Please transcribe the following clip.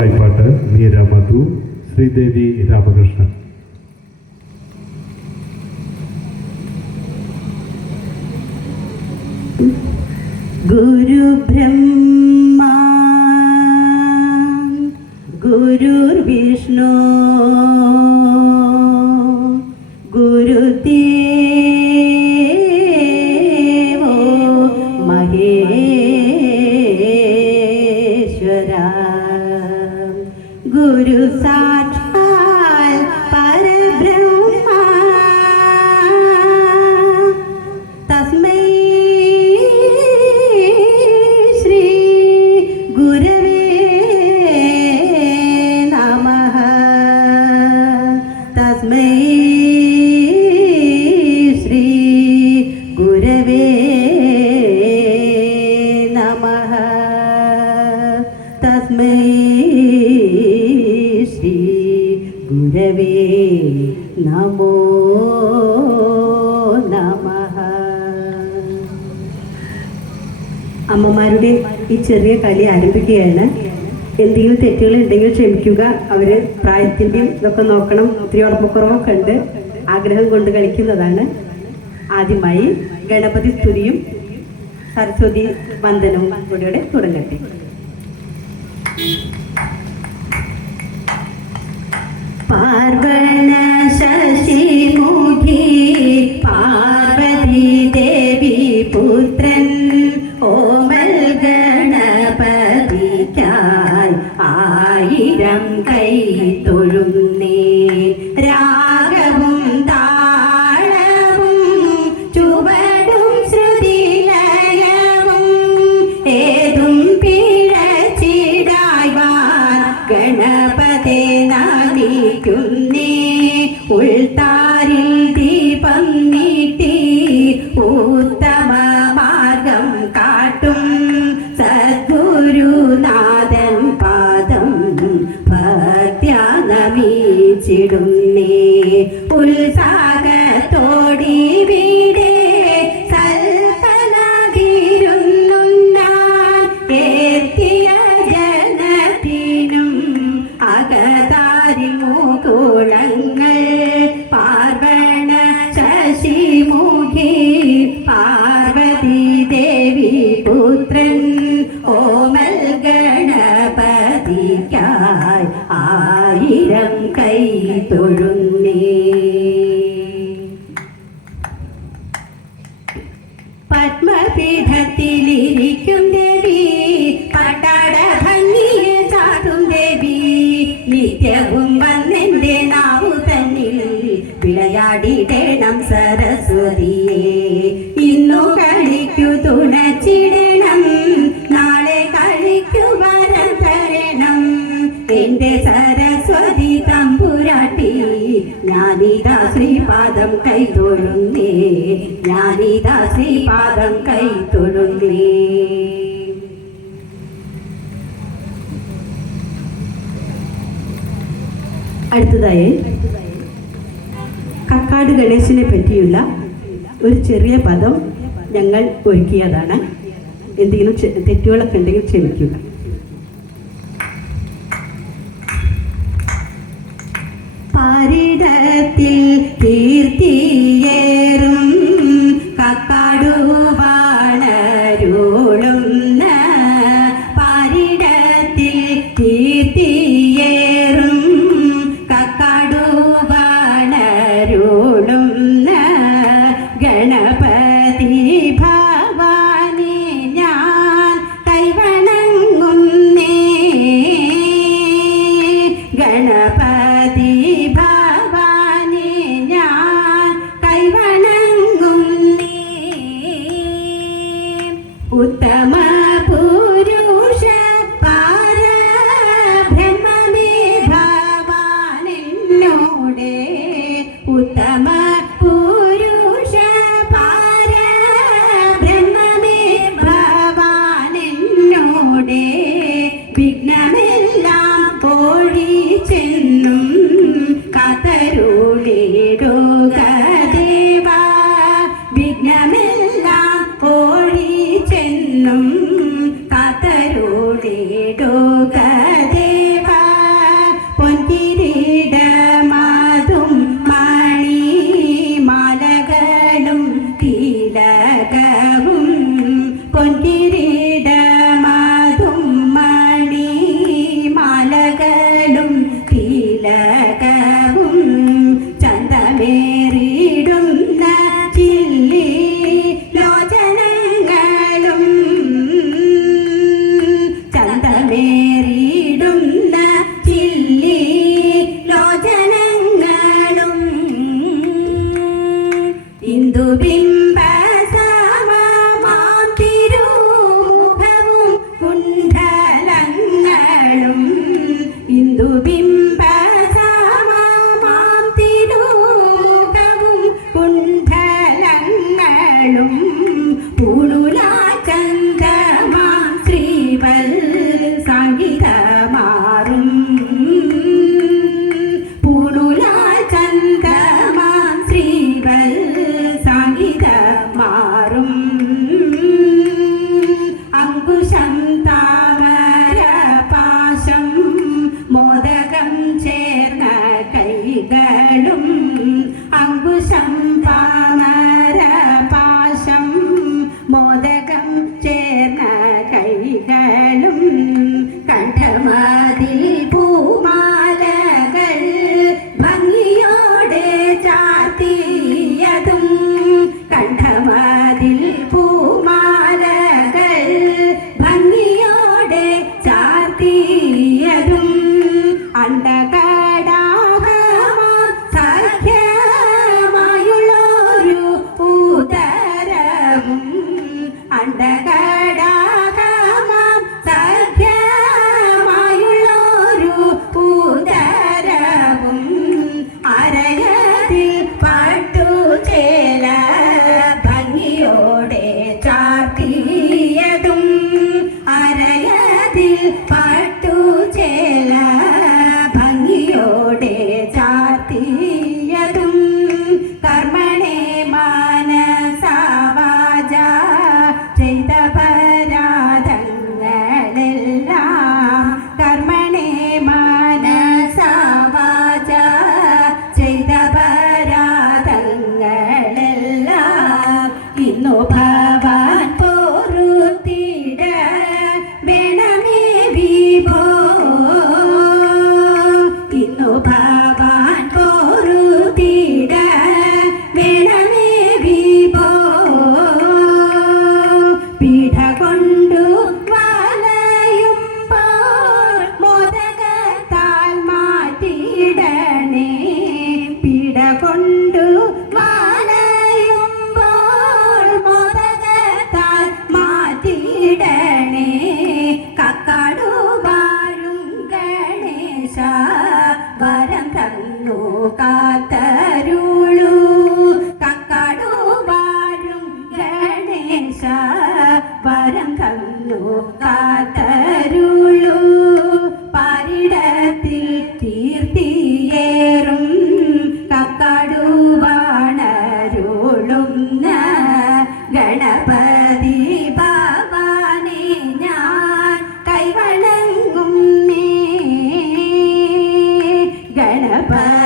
പാട്ട് നീര മധു ശ്രീദേവി രാമകൃഷ്ണൻ. ഗുരു ബ്രഹ്മ ഗുരുർവിഷ്ണു ഗുരുദേവോ മഹേശ്വര. ഗുരു സാക്ഷാൽ പരബ്രഹ്മ നമോ നമ അമ്മമാരുടെ ഈ ചെറിയ കളി ആരംഭിക്കുകയാണ്. എന്തെങ്കിലും തെറ്റുകൾ ഉണ്ടെങ്കിൽ ക്ഷമിക്കുക. അവർ പ്രായത്തിന്റെയും ഇതൊക്കെ നോക്കണം. ഒത്തിരി ഉറപ്പക്കുറവൊക്കെ ഉണ്ട്. ആഗ്രഹം കൊണ്ട് കളിക്കുന്നതാണ്. ആദ്യമായി ഗണപതി സ്തുതിയും സരസ്വതി വന്ദനവും കൂടിയോടെ തുടങ്ങട്ടെ. பார்வன Diego. ആയിരം കൈ തൊഴുന്നേ. പത്മപീഠത്തിലിരിക്കും ദേവി പട്ടാട ഭംഗിയെ ചാട്ടും ദേവി. നിത്യവും വന്നെന്റെ നാവു തന്നിൽ വിളയാടിടേണം സരസ്വതിയെ. ഇന്നു കളിക്കു തുണച്ചിടണം കൈ തൊഴുന്നേ ഞാനിതാ ശ്രീപാദം കൈ തൊഴുന്നേ അടുത്തതായി കക്കാട് ഗണേശനെ പറ്റിയുള്ള ഒരു ചെറിയ പദം ഞങ്ങൾ ഒരുക്കിയതാണ്. എന്തെങ്കിലും തെറ്റുകളൊക്കെ ഉണ്ടെങ്കിൽ ക്ഷമിക്കുക. പാരിടത്തിൽ തീർത്തിയേറും പാരിടത്തിൽ ഇന്നു bye.